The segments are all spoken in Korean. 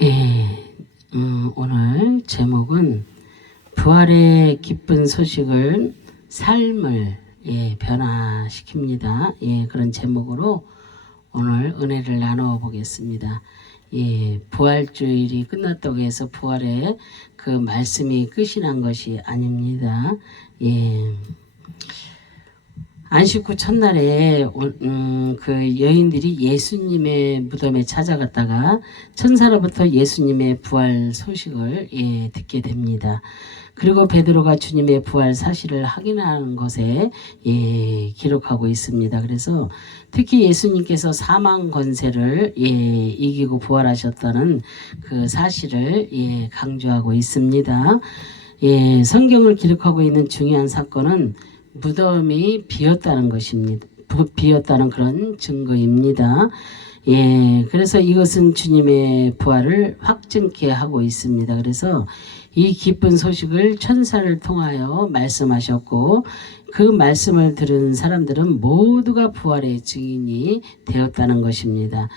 예, 오늘 제목은 부활의 기쁜 소식을 삶을 변화시킵니다. 그런 제목으로 오늘 은혜를 나누어 보겠습니다. 부활주일이 끝났다고 해서 부활의 그 말씀이 끝이 난 것이 아닙니다. 안식 후 첫날에 그 여인들이 예수님의 무덤에 찾아갔다가 천사로부터 예수님의 부활 소식을 듣게 됩니다. 그리고 베드로가 주님의 부활 사실을 확인하는 것에 기록하고 있습니다. 그래서 특히 예수님께서 사망 권세를 이기고 부활하셨다는 그 사실을 강조하고 있습니다. 성경을 기록하고 있는 중요한 사건은 무덤이 비었다는 것입니다. 비었다는 그런 증거입니다. 그래서 이것은 주님의 부활을 확증케 하고 있습니다. 그래서 이 기쁜 소식을 천사를 통하여 말씀하셨고 그 말씀을 들은 사람들은 모두가 부활의 증인이 되었다는 것입니다.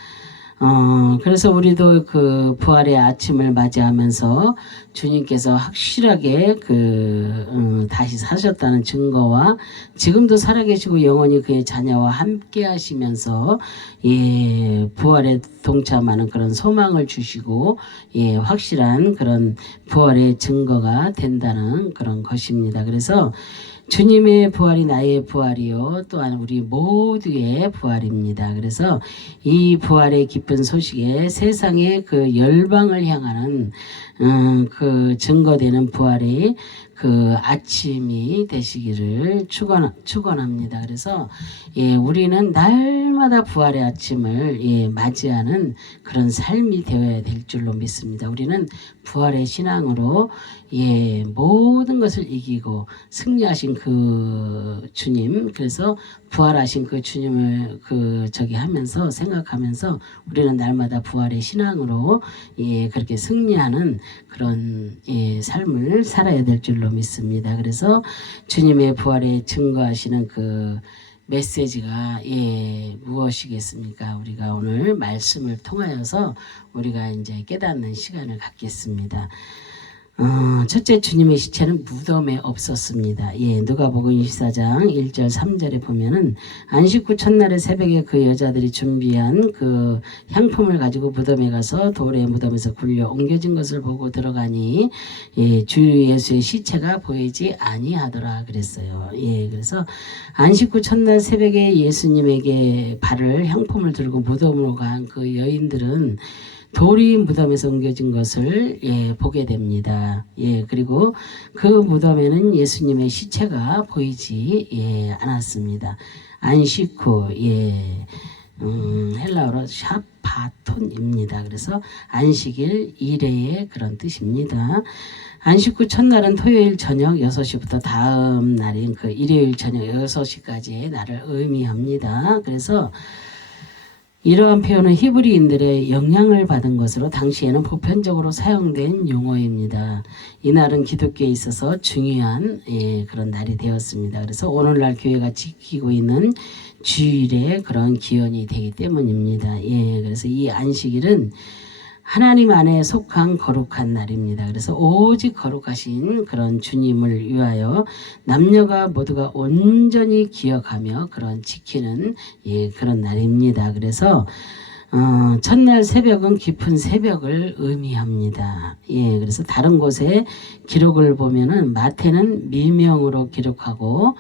그래서 우리도 그 부활의 아침을 맞이하면서 주님께서 확실하게 다시 사셨다는 증거와 지금도 살아계시고 영원히 그의 자녀와 함께 하시면서 부활에 동참하는 그런 소망을 주시고 확실한 그런 부활의 증거가 된다는 그런 것입니다. 그래서 주님의 부활이 나의 부활이요 또한 우리 모두의 부활입니다. 그래서 이 부활의 기쁜 소식에 세상의 그 열방을 향하는 그 증거되는 부활의 그 아침이 되시기를 축원합니다. 그래서 우리는 날마다 부활의 아침을 맞이하는 그런 삶이 되어야 될 줄로 믿습니다. 우리는 부활의 신앙으로 모든 것을 이기고 승리하신 그 주님, 그래서 부활하신 그 주님을 하면서 생각하면서 우리는 날마다 부활의 신앙으로 그렇게 승리하는 그런 삶을 살아야 될 줄로 믿습니다. 그래서 주님의 부활에 증거하시는 그 메시지가 무엇이겠습니까? 우리가 오늘 말씀을 통하여서 우리가 이제 깨닫는 시간을 갖겠습니다. 첫째, 주님의 시체는 무덤에 없었습니다. 누가복음 24장 1절 3절에 보면은 안식 후 첫날의 새벽에 그 여자들이 준비한 그 향품을 가지고 무덤에 가서 돌에 무덤에서 굴려 옮겨진 것을 보고 들어가니 주 예수의 시체가 보이지 아니하더라 그랬어요. 그래서 안식 후 첫날 새벽에 예수님에게 발을 향품을 들고 무덤으로 간 그 여인들은 돌이 무덤에서 옮겨진 것을 보게 됩니다. 그리고 그 무덤에는 예수님의 시체가 보이지 않았습니다. 안식 후 헬라어로 샤바톤입니다. 그래서 안식일 일회의 그런 뜻입니다. 안식 후 첫날은 토요일 저녁 6시부터 다음 날인 그 일요일 저녁 6시까지의 날을 의미합니다. 그래서 이러한 표현은 히브리인들의 영향을 받은 것으로 당시에는 보편적으로 사용된 용어입니다. 이날은 기독교에 있어서 중요한 그런 날이 되었습니다. 그래서 오늘날 교회가 지키고 있는 주일의 그런 기원이 되기 때문입니다. 그래서 이 안식일은 하나님 안에 속한 거룩한 날입니다. 그래서 오직 거룩하신 그런 주님을 위하여 남녀가 모두가 온전히 기억하며 그런 지키는 그런 날입니다. 그래서 첫날 새벽은 깊은 새벽을 의미합니다. 그래서 다른 곳에 기록을 보면은 마태는 미명으로 기록하고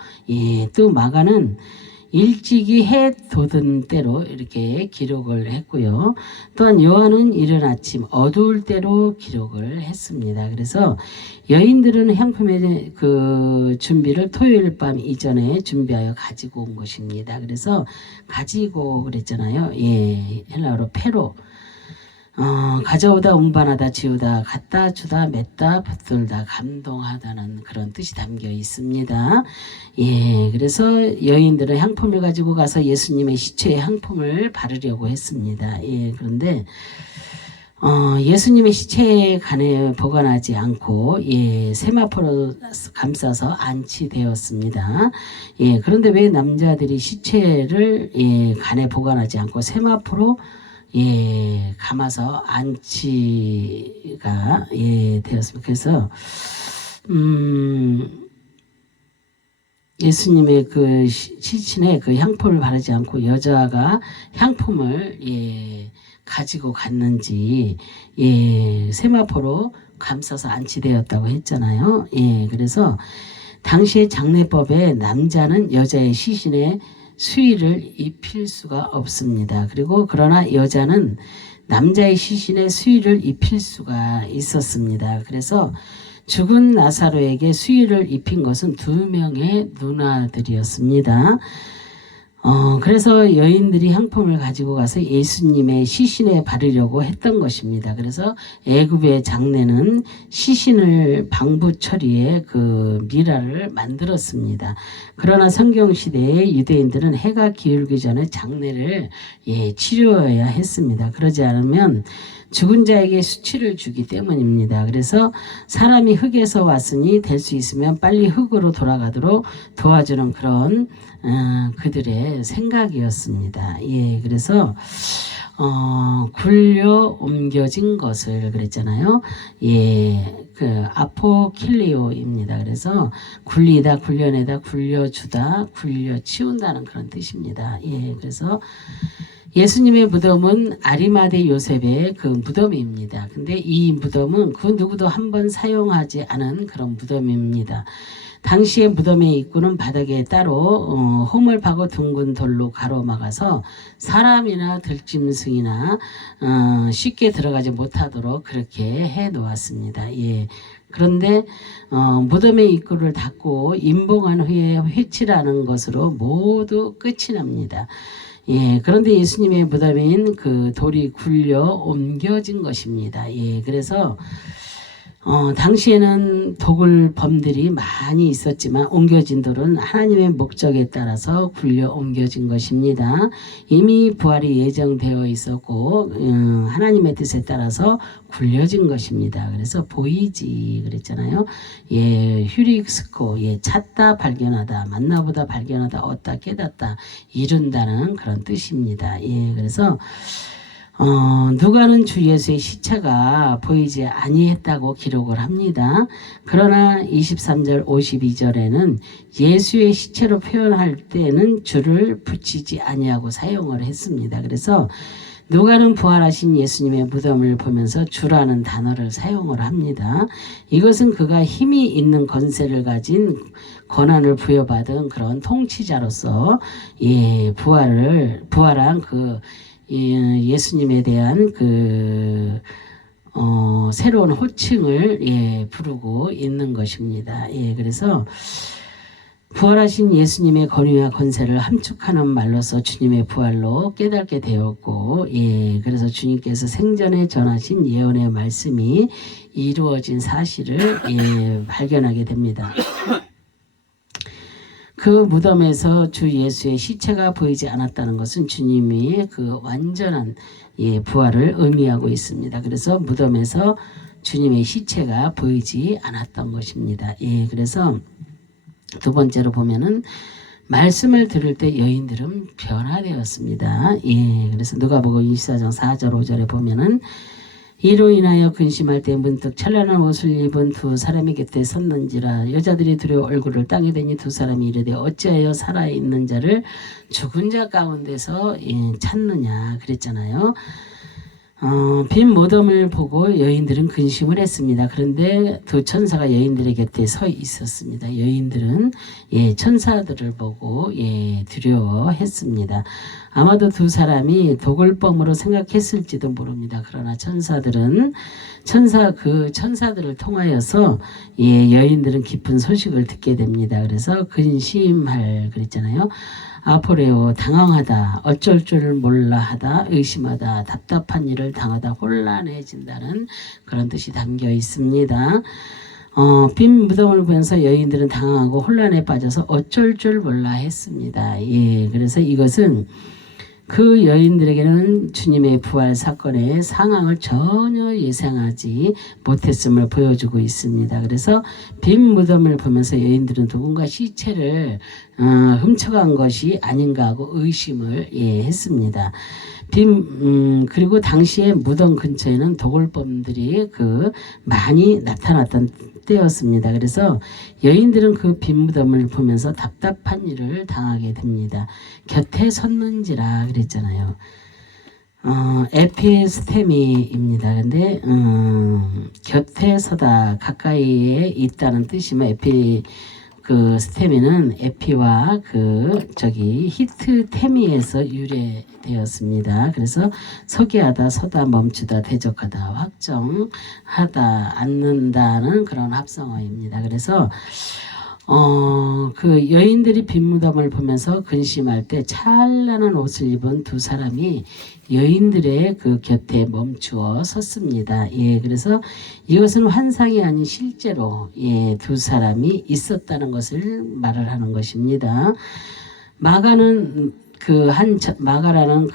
또 마가는 일찍이 해 돋은 때로 이렇게 기록을 했고요. 또한 요한은 이른 아침 어두울 때로 기록을 했습니다. 그래서 여인들은 향품의 그 준비를 토요일 밤 이전에 준비하여 가지고 온 것입니다. 그래서 가지고 그랬잖아요. 헬라어로 페로. 가져오다, 운반하다, 지우다, 갖다 주다, 맸다, 붙들다, 감동하다는 그런 뜻이 담겨 있습니다. 그래서 여인들은 향품을 가지고 가서 예수님의 시체에 향품을 바르려고 했습니다. 그런데 예수님의 시체에 간에 보관하지 않고 세마포로 감싸서 안치되었습니다. 그런데 왜 남자들이 시체를 간에 보관하지 않고 세마포로 감아서 안치가 되었습니다. 그래서 예수님의 그 시신에 그 향품을 바르지 않고 여자가 향품을 가지고 갔는지 세마포로 감싸서 안치되었다고 했잖아요. 그래서 당시의 장례법에 남자는 여자의 시신에 수의를 입힐 수가 없습니다. 그리고 그러나 여자는 남자의 시신에 수의를 입힐 수가 있었습니다. 그래서 죽은 나사로에게 수의를 입힌 것은 2명의 누나들이었습니다. 그래서 여인들이 향품을 가지고 가서 예수님의 시신에 바르려고 했던 것입니다. 그래서 애굽의 장례는 시신을 방부 처리해 그 미라를 만들었습니다. 그러나 성경 시대에 유대인들은 해가 기울기 전에 장례를 치료해야 했습니다. 그러지 않으면 죽은 자에게 수치를 주기 때문입니다. 그래서 사람이 흙에서 왔으니 될 수 있으면 빨리 흙으로 돌아가도록 도와주는 그런 그들의 생각이었습니다. 그래서 굴려 옮겨진 것을 그랬잖아요. 그 아포킬리오입니다. 그래서 굴리다, 굴려내다, 굴려주다, 굴려치운다는 그런 뜻입니다. 그래서 예수님의 무덤은 아리마대 요셉의 그 무덤입니다. 근데 이 무덤은 그 누구도 한번 사용하지 않은 그런 무덤입니다. 당시의 무덤의 입구는 바닥에 따로 홈을 파고 둥근 돌로 가로막아서 사람이나 들짐승이나 쉽게 들어가지 못하도록 그렇게 해 놓았습니다. 그런데 무덤의 입구를 닫고 임봉한 후에 회치라는 것으로 모두 끝이 납니다. 그런데 예수님의 무덤인 그 돌이 굴려 옮겨진 것입니다. 그래서 당시에는 도굴범들이 많이 있었지만 옮겨진 돌은 하나님의 목적에 따라서 굴려 옮겨진 것입니다. 이미 부활이 예정되어 있었고 하나님의 뜻에 따라서 굴려진 것입니다. 그래서 보이지 그랬잖아요. 휴리스코 찾다 발견하다 만나보다 발견하다 얻다 깨닫다 이룬다는 그런 뜻입니다. 그래서 누가는 주 예수의 시체가 보이지 아니했다고 기록을 합니다. 그러나 23절 52절에는 예수의 시체로 표현할 때는 주를 붙이지 아니하고 사용을 했습니다. 그래서 누가는 부활하신 예수님의 무덤을 보면서 주라는 단어를 사용을 합니다. 이것은 그가 힘이 있는 권세를 가진 권한을 부여받은 그런 통치자로서 부활한 그 예수님에 대한 그 새로운 호칭을 부르고 있는 것입니다. 그래서 부활하신 예수님의 권위와 권세를 함축하는 말로서 주님의 부활로 깨닫게 되었고, 그래서 주님께서 생전에 전하신 예언의 말씀이 이루어진 사실을 발견하게 됩니다. 그 무덤에서 주 예수의 시체가 보이지 않았다는 것은 주님이 그 완전한 부활을 의미하고 있습니다. 그래서 무덤에서 주님의 시체가 보이지 않았던 것입니다. 그래서 두 번째로 보면은 말씀을 들을 때 여인들은 변화되었습니다. 그래서 누가복음 24장 4절 5절에 보면은 이로 인하여 근심할 때 문득 찬란한 옷을 입은 두 사람이 곁에 섰는지라 여자들이 두려워 얼굴을 땅에 대니 두 사람이 이르되 어찌하여 살아있는 자를 죽은 자 가운데서 찾느냐 그랬잖아요. 빈 무덤을 보고 여인들은 근심을 했습니다. 그런데 두 천사가 여인들의 곁에 서 있었습니다. 여인들은 천사들을 보고 두려워했습니다. 아마도 두 사람이 도굴범으로 생각했을지도 모릅니다. 그러나 천사들을 통하여서 여인들은 기쁜 소식을 듣게 됩니다. 그래서 근심할 그랬잖아요. 아포레오 당황하다 어쩔 줄 몰라 하다 의심하다 답답한 일을 당하다 혼란해진다는 그런 뜻이 담겨 있습니다. 빈 무덤을 보면서 여인들은 당황하고 혼란에 빠져서 어쩔 줄 몰라 했습니다. 그래서 이것은 그 여인들에게는 주님의 부활 사건의 상황을 전혀 예상하지 못했음을 보여주고 있습니다. 그래서 빈 무덤을 보면서 여인들은 누군가 시체를 훔쳐간 것이 아닌가 하고 의심을 했습니다. 그리고 당시에 무덤 근처에는 도굴범들이 많이 나타났던 때였습니다. 그래서 여인들은 그 빈 무덤을 보면서 답답한 일을 당하게 됩니다. 곁에 섰는지라 그랬잖아요. 에피스테미입니다. 근데 곁에 서다 가까이에 있다는 뜻이면 스테미는 에피와 히트테미에서 유래되었습니다. 그래서 서기하다, 서다, 멈추다, 대적하다, 확정하다, 않는다는 그런 합성어입니다. 그래서 여인들이 빈 무덤을 보면서 근심할 때 찬란한 옷을 입은 두 사람이 여인들의 곁에 멈추어 섰습니다. 예, 그래서 이것은 환상이 아닌 실제로 두 사람이 있었다는 것을 말을 하는 것입니다. 마가는 마가라는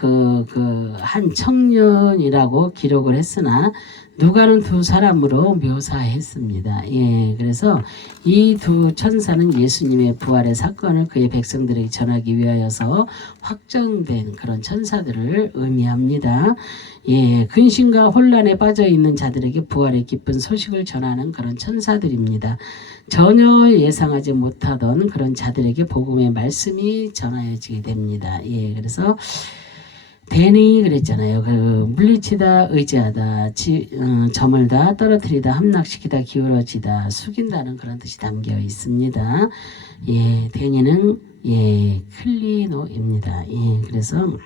한 청년이라고 기록을 했으나 누가는 두 사람으로 묘사했습니다. 예, 그래서 이 두 천사는 예수님의 부활의 사건을 그의 백성들에게 전하기 위하여서 확정된 그런 천사들을 의미합니다. 예, 근심과 혼란에 빠져 있는 자들에게 부활의 기쁜 소식을 전하는 그런 천사들입니다. 전혀 예상하지 못하던 그런 자들에게 복음의 말씀이 전하여지게 됩니다. 예, 그래서 대니 그랬잖아요. 물리치다, 의지하다, 저물다, 떨어뜨리다, 함락시키다, 기울어지다, 숙인다는 그런 뜻이 담겨 있습니다. 예, 대니는 클리노입니다. 예, 그래서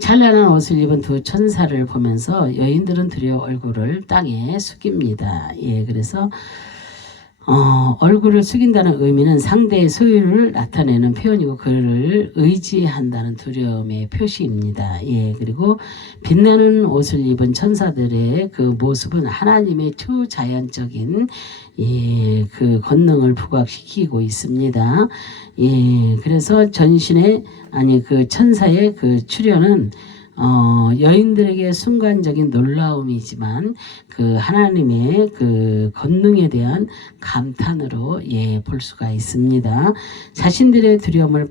찬란한 옷을 입은 두 천사를 보면서 여인들은 드디어 얼굴을 땅에 숙입니다. 예, 그래서 얼굴을 숙인다는 의미는 상대의 소유를 나타내는 표현이고 그를 의지한다는 두려움의 표시입니다. 예, 그리고 빛나는 옷을 입은 천사들의 그 모습은 하나님의 초자연적인 권능을 부각시키고 있습니다. 예, 그래서 천사의 출현은 여인들에게 순간적인 놀라움이지만 하나님의 권능에 대한 감탄으로 볼 수가 있습니다. 자신들의 두려움을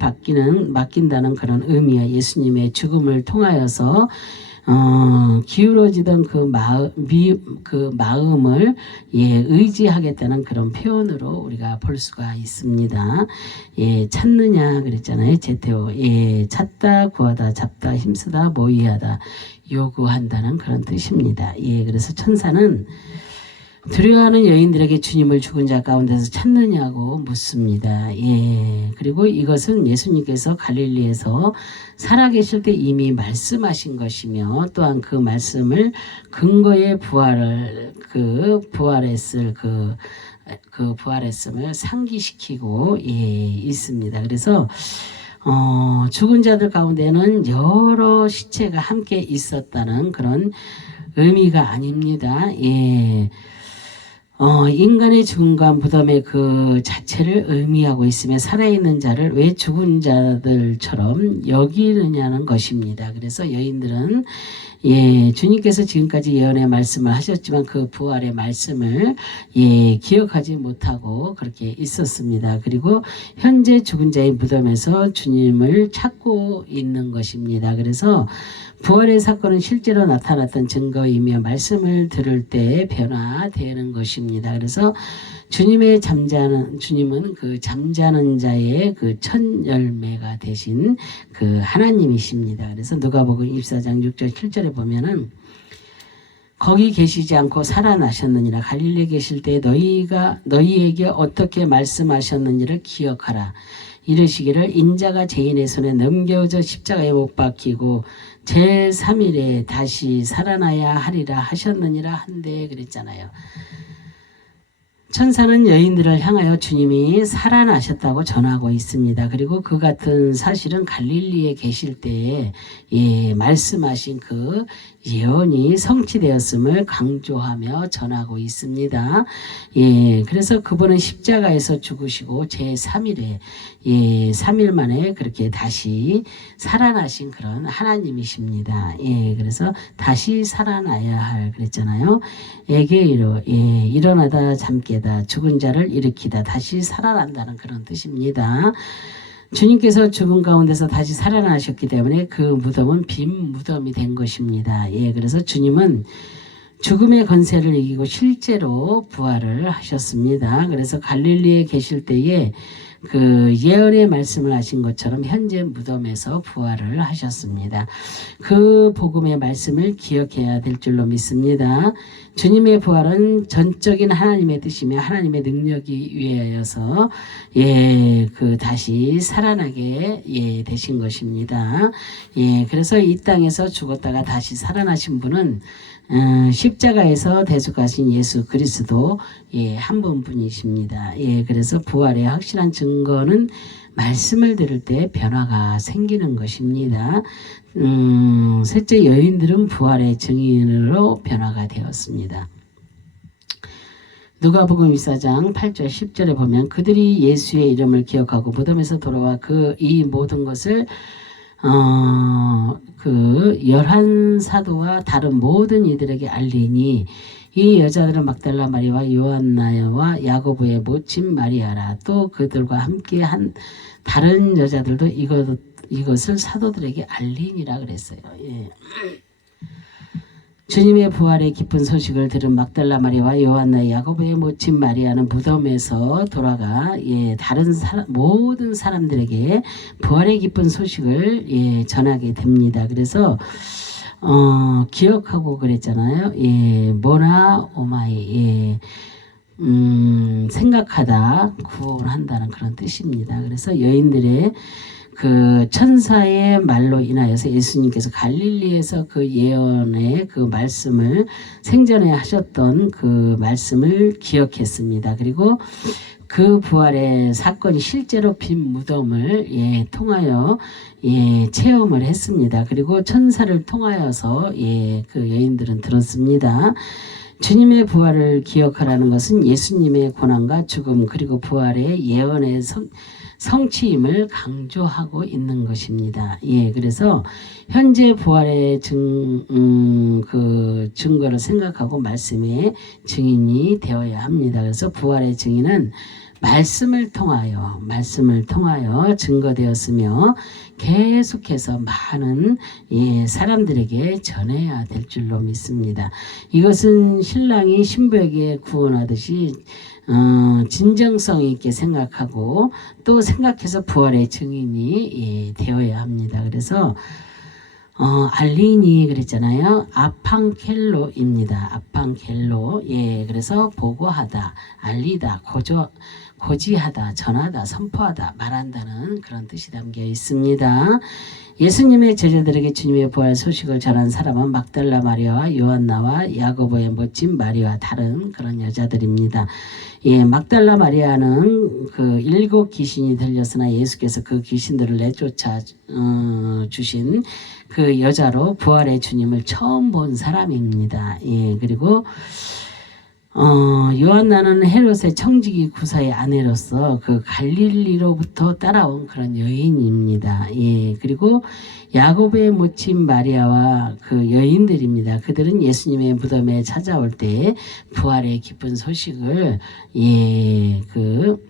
맡긴다는 그런 의미와 예수님의 죽음을 통하여서 기울어지던 마음을 의지하겠다는 그런 표현으로 우리가 볼 수가 있습니다. 찾느냐 그랬잖아요. 제테오. 찾다, 구하다, 잡다, 힘쓰다, 모의하다, 요구한다는 그런 뜻입니다. 그래서 천사는 두려워하는 여인들에게 주님을 죽은 자 가운데서 찾느냐고 묻습니다. 그리고 이것은 예수님께서 갈릴리에서 살아계실 때 이미 말씀하신 것이며 또한 그 말씀을 근거에 부활했음을 상기시키고 있습니다. 그래서 죽은 자들 가운데는 여러 시체가 함께 있었다는 그런 의미가 아닙니다. 인간의 죽음과 무덤의 그 자체를 의미하고 있으며 살아있는 자를 왜 죽은 자들처럼 여기느냐는 것입니다. 그래서 여인들은 주님께서 지금까지 예언의 말씀을 하셨지만 그 부활의 말씀을 기억하지 못하고 그렇게 있었습니다. 그리고 현재 죽은 자의 무덤에서 주님을 찾고 있는 것입니다. 그래서 부활의 사건은 실제로 나타났던 증거이며 말씀을 들을 때 변화되는 것입니다. 그래서 주님은 잠자는 자의 첫 열매가 되신 하나님이십니다. 그래서 누가복음 24장 6절 7절에 보면은 거기 계시지 않고 살아나셨느니라. 갈릴리에 계실 때 너희에게 어떻게 말씀하셨는지를 기억하라. 이르시기를 인자가 죄인의 손에 넘겨져 십자가에 못 박히고 제3일에 다시 살아나야 하리라 하셨느니라 한데 그랬잖아요. 천사는 여인들을 향하여 주님이 살아나셨다고 전하고 있습니다. 그리고 그 같은 사실은 갈릴리에 계실 때에 말씀하신 그 예언이 성취되었음을 강조하며 전하고 있습니다. 그래서 그분은 십자가에서 죽으시고 제3일에 3일 만에 그렇게 다시 살아나신 그런 하나님이십니다. 그래서 다시 살아나야 할 그랬잖아요. 에게이로 일어나다 잠 깨다 죽은 자를 일으키다 다시 살아난다는 그런 뜻입니다. 주님께서 죽음 가운데서 다시 살아나셨기 때문에 그 무덤은 빈 무덤이 된 것입니다. 예, 그래서 주님은 죽음의 권세를 이기고 실제로 부활을 하셨습니다. 그래서 갈릴리에 계실 때에 그 예언의 말씀을 하신 것처럼 현재 무덤에서 부활을 하셨습니다. 그 복음의 말씀을 기억해야 될 줄로 믿습니다. 주님의 부활은 전적인 하나님의 뜻이며 하나님의 능력이 위하여서 그 다시 살아나게 되신 것입니다. 그래서 이 땅에서 죽었다가 다시 살아나신 분은 십자가에서 대속하신 예수 그리스도 한 분뿐이십니다. 그래서 부활의 확실한 증거는 말씀을 들을 때 변화가 생기는 것입니다. 셋째, 여인들은 부활의 증인으로 변화가 되었습니다. 누가복음 24장 8절 10절에 보면 그들이 예수의 이름을 기억하고 무덤에서 돌아와 이 모든 것을 그 11사도와 다른 모든 이들에게 알리니 이 여자들은 막달라 마리와 요한나와 야고보의 모친 마리아라. 또 그들과 함께 한 다른 여자들도 이것을 사도들에게 알리니라 그랬어요. 주님의 부활의 기쁜 소식을 들은 막달라 마리와 요한나 야고보의 모친 마리아는 무덤에서 돌아가 다른 모든 사람들에게 부활의 기쁜 소식을 전하게 됩니다. 그래서 기억하고 그랬잖아요. 모나 오마이 생각하다 구원한다는 그런 뜻입니다. 그래서 여인들의 그 천사의 말로 인하여서 예수님께서 갈릴리에서 그 예언의 그 말씀을 생전에 하셨던 그 말씀을 기억했습니다. 그리고 그 부활의 사건이 실제로 빈 무덤을 통하여 체험을 했습니다. 그리고 천사를 통하여서 그 여인들은 들었습니다. 주님의 부활을 기억하라는 것은 예수님의 고난과 죽음 그리고 부활의 예언의 성취임을 강조하고 있는 것입니다. 그래서 현재 부활의 그 증거를 생각하고 말씀의 증인이 되어야 합니다. 그래서 부활의 증인은 말씀을 통하여 증거되었으며 계속해서 많은 사람들에게 전해야 될 줄로 믿습니다. 이것은 신랑이 신부에게 구원하듯이 진정성 있게 생각하고 또 생각해서 부활의 증인이 되어야 합니다. 그래서 알리니 그랬잖아요. 아팡켈로입니다. 아팡켈로. 그래서 보고하다, 알리다, 고지하다, 전하다, 선포하다, 말한다는 그런 뜻이 담겨 있습니다. 예수님의 제자들에게 주님의 부활 소식을 전한 사람은 막달라 마리아와 요한나와 야고보의 모친 마리아와 다른 그런 여자들입니다. 막달라 마리아는 그 7 귀신이 들렸으나 예수께서 그 귀신들을 내쫓아 주신 그 여자로 부활의 주님을 처음 본 사람입니다. 그리고 요한나는 헤롯의 청지기 구사의 아내로서 그 갈릴리로부터 따라온 그런 여인입니다. 그리고 야고보의 모친 마리아와 그 여인들입니다. 그들은 예수님의 무덤에 찾아올 때 부활의 기쁜 소식을 그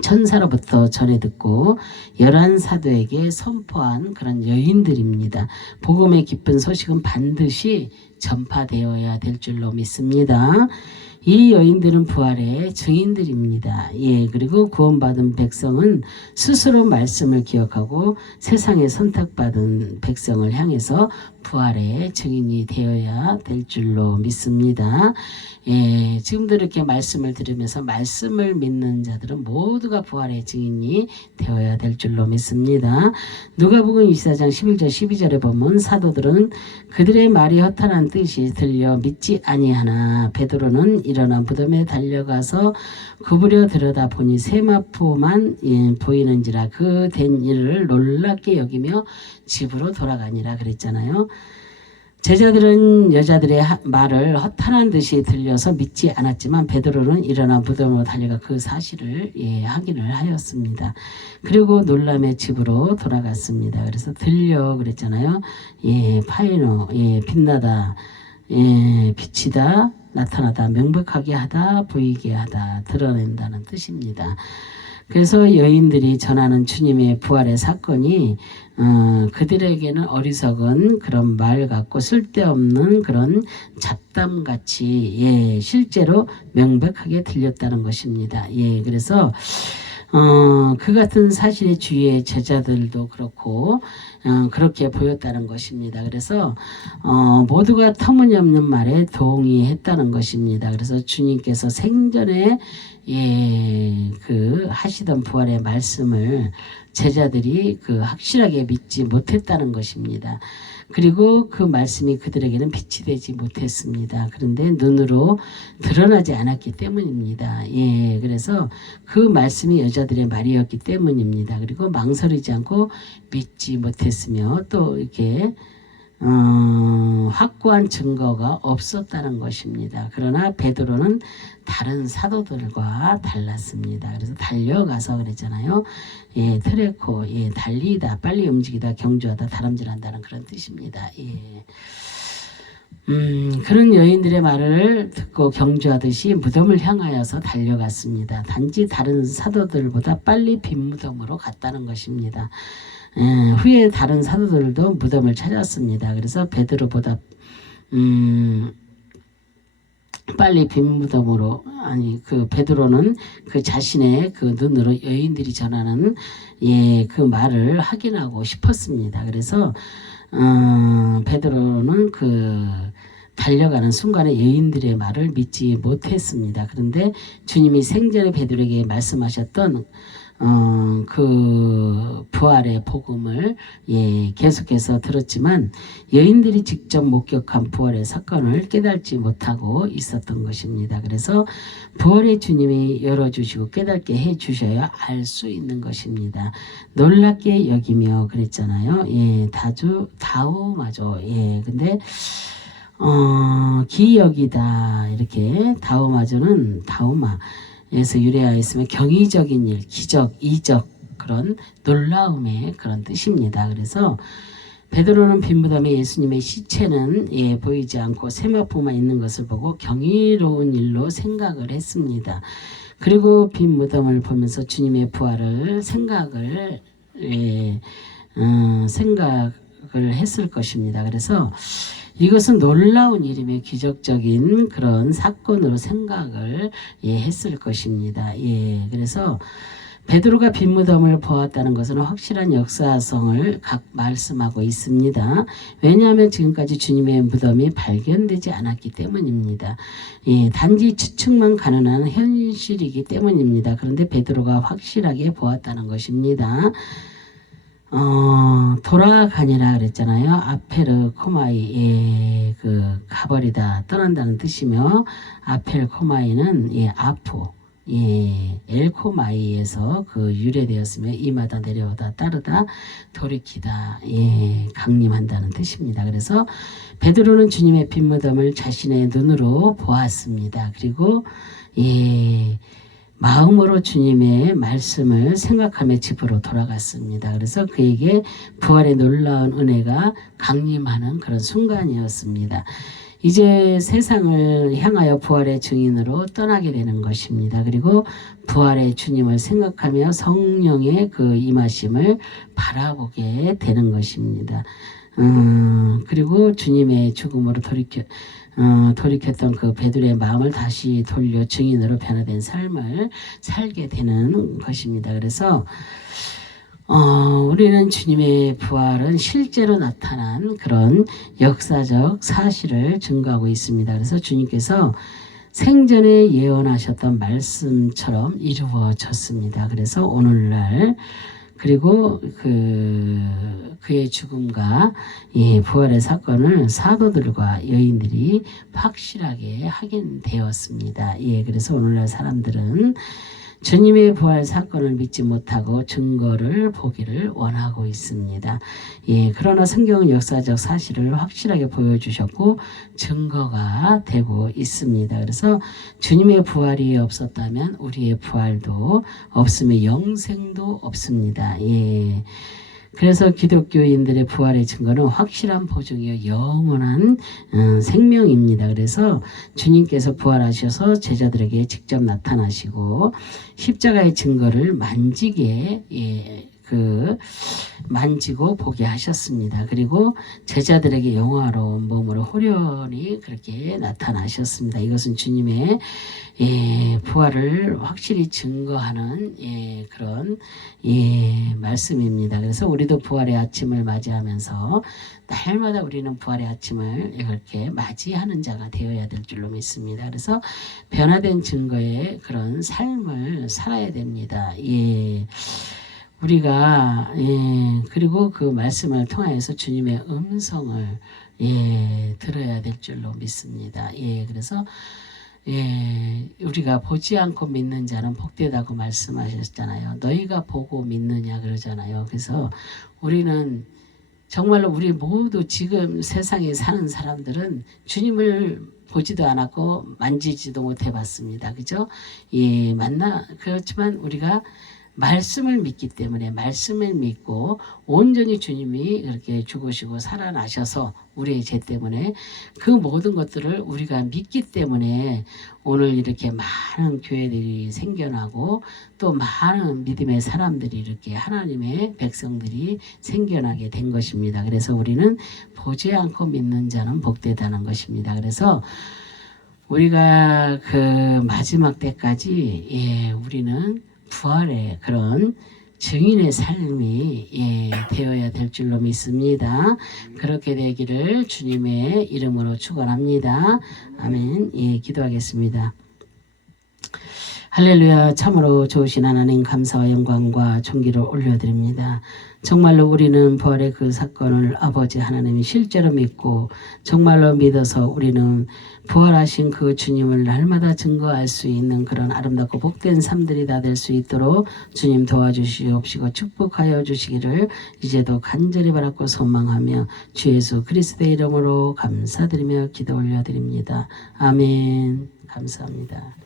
천사로부터 전해 듣고 11사도에게 선포한 그런 여인들입니다. 복음의 기쁜 소식은 반드시 전파되어야 될 줄로 믿습니다. 이 여인들은 부활의 증인들입니다. 그리고 구원받은 백성은 스스로 말씀을 기억하고 세상에 선택받은 백성을 향해서 부활의 증인이 되어야 될 줄로 믿습니다. 지금도 이렇게 말씀을 들으면서 말씀을 믿는 자들은 모두가 부활의 증인이 되어야 될 줄로 믿습니다. 누가복음 24장 11절 12절에 보면 사도들은 그들의 말이 허탄한 뜻이 들려 믿지 아니하나 베드로는 일어나 무덤에 달려가서 구부려 들여다보니 세마포만 보이는지라 그 된 일을 놀랍게 여기며 집으로 돌아가니라 그랬잖아요. 제자들은 여자들의 말을 허탄한 듯이 들려서 믿지 않았지만 베드로는 일어나 무덤으로 달려가 그 사실을 확인을 하였습니다. 그리고 놀람의 집으로 돌아갔습니다. 그래서 들려 그랬잖아요. 파이노, 빛나다, 비치다, 나타나다, 명백하게 하다, 보이게 하다, 드러낸다는 뜻입니다. 그래서 여인들이 전하는 주님의 부활의 사건이 그들에게는 어리석은 그런 말 같고 쓸데없는 그런 잡담같이 예, 실제로 명백하게 들렸다는 것입니다. 예, 그래서 그 같은 사실의 주위의 제자들도 그렇고 그렇게 보였다는 것입니다. 그래서 모두가 터무니없는 말에 동의했다는 것입니다. 그래서 주님께서 생전에 예, 그 하시던 부활의 말씀을 제자들이 그 확실하게 믿지 못했다는 것입니다. 그리고 그 말씀이 그들에게는 빛이 되지 못했습니다. 그런데 눈으로 드러나지 않았기 때문입니다. 예, 그래서 그 말씀이 여자들의 말이었기 때문입니다. 그리고 망설이지 않고 믿지 못했으며 또 이렇게 확고한 증거가 없었다는 것입니다. 그러나 베드로는 다른 사도들과 달랐습니다. 그래서 달려가서 그랬잖아요. 예, 트레코, 예, 달리다, 빨리 움직이다, 경주하다, 다람질한다는 그런 뜻입니다. 예. 그런 여인들의 말을 듣고 경주하듯이 무덤을 향하여서 달려갔습니다. 단지 다른 사도들보다 빨리 빈 무덤으로 갔다는 것입니다. 후에 다른 사도들도 무덤을 찾았습니다. 그래서 베드로보다 빨리 빈 무덤으로 그 베드로는 그 자신의 그 눈으로 여인들이 전하는 예, 그 말을 확인하고 싶었습니다. 그래서 베드로는 그 달려가는 순간에 여인들의 말을 믿지 못했습니다. 그런데 주님이 생전에 베드로에게 말씀하셨던 그 부활의 복음을 예, 계속해서 들었지만 여인들이 직접 목격한 부활의 사건을 깨닫지 못하고 있었던 것입니다. 그래서 부활의 주님이 열어주시고 깨닫게 해주셔야 알 수 있는 것입니다. 놀랍게 여기며 그랬잖아요. 예, 다우마죠. 예, 근데 기여기다 이렇게 다우마에서 유래하였으면 경이적인 일, 기적, 이적 그런 놀라움의 그런 뜻입니다. 그래서 베드로는 빈 무덤에 예수님의 시체는 예, 보이지 않고 세마포만 있는 것을 보고 경이로운 일로 생각을 했습니다. 그리고 빈 무덤을 보면서 주님의 부활을 생각을 했을 것입니다. 그래서 이것은 놀라운 일이며 기적적인 그런 사건으로 생각을 예, 했을 것입니다. 예, 그래서 베드로가 빈 무덤을 보았다는 것은 확실한 역사성을 말씀하고 있습니다. 왜냐하면 지금까지 주님의 무덤이 발견되지 않았기 때문입니다. 예, 단지 추측만 가능한 현실이기 때문입니다. 그런데 베드로가 확실하게 보았다는 것입니다. 돌아가니라 그랬잖아요. 아페르 코마이, 예, 그 가버리다, 떠난다는 뜻이며 아펠 코마이는 예, 아포, 예, 엘코마이에서 그 유래되었으며 임하다, 내려오다, 따르다, 돌이키다, 예, 강림한다는 뜻입니다. 그래서 베드로는 주님의 빈 무덤을 자신의 눈으로 보았습니다. 그리고 예, 마음으로 주님의 말씀을 생각하며 집으로 돌아갔습니다. 그래서 그에게 부활의 놀라운 은혜가 강림하는 그런 순간이었습니다. 이제 세상을 향하여 부활의 증인으로 떠나게 되는 것입니다. 그리고 부활의 주님을 생각하며 성령의 그 임하심을 바라보게 되는 것입니다. 그리고 주님의 죽음으로 돌이켰던 그 베드로의 마음을 다시 돌려 증인으로 변화된 삶을 살게 되는 것입니다. 그래서 우리는 주님의 부활은 실제로 나타난 그런 역사적 사실을 증거하고 있습니다. 그래서 주님께서 생전에 예언하셨던 말씀처럼 이루어졌습니다. 그래서 오늘날 그리고 그의 죽음과 예, 부활의 사건을 사도들과 여인들이 확실하게 확인되었습니다. 예, 그래서 오늘날 사람들은 주님의 부활 사건을 믿지 못하고 증거를 보기를 원하고 있습니다. 예, 그러나 성경은 역사적 사실을 확실하게 보여주셨고 증거가 되고 있습니다. 그래서 주님의 부활이 없었다면 우리의 부활도 없으며 영생도 없습니다. 예. 그래서 기독교인들의 부활의 증거는 확실한 보증이요 영원한 생명입니다. 그래서 주님께서 부활하셔서 제자들에게 직접 나타나시고 십자가의 증거를 만지게 만지고 보게 하셨습니다. 그리고 제자들에게 영화로운 몸으로 호련히 그렇게 나타나셨습니다. 이것은 주님의 부활을 확실히 증거하는 그런 말씀입니다. 그래서 우리도 부활의 아침을 맞이하면서 날마다 우리는 부활의 아침을 이렇게 맞이하는 자가 되어야 될 줄로 믿습니다. 그래서 변화된 증거의 그런 삶을 살아야 됩니다. 우리가 그리고 그 말씀을 통하여서 주님의 음성을 들어야 될 줄로 믿습니다. 그래서 우리가 보지 않고 믿는 자는 복되다고 말씀하셨잖아요. 너희가 보고 믿느냐 그러잖아요. 그래서 우리는 정말로 우리 모두 지금 세상에 사는 사람들은 주님을 보지도 않았고 만지지도 못해 봤습니다. 그죠? 그렇지만 우리가 말씀을 믿기 때문에 말씀을 믿고 온전히 주님이 그렇게 죽으시고 살아나셔서 우리의 죄 때문에 그 모든 것들을 우리가 믿기 때문에 오늘 이렇게 많은 교회들이 생겨나고 또 많은 믿음의 사람들이 이렇게 하나님의 백성들이 생겨나게 된 것입니다. 그래서 우리는 보지 않고 믿는 자는 복되다는 것입니다. 그래서 우리가 그 마지막 때까지 우리는 부활의 그런 증인의 삶이 되어야 될 줄로 믿습니다. 그렇게 되기를 주님의 이름으로 축원합니다. 아멘. 기도하겠습니다. 할렐루야. 참으로 좋으신 하나님 감사와 영광과 존귀를 올려드립니다. 정말로 우리는 부활의 그 사건을 아버지 하나님이 실제로 믿고 정말로 믿어서 우리는 부활하신 그 주님을 날마다 증거할 수 있는 그런 아름답고 복된 삶들이 다 될 수 있도록 주님 도와주시옵시고 축복하여 주시기를 이제도 간절히 바라고 소망하며 주 예수 그리스도의 이름으로 감사드리며 기도 올려드립니다. 아멘. 감사합니다.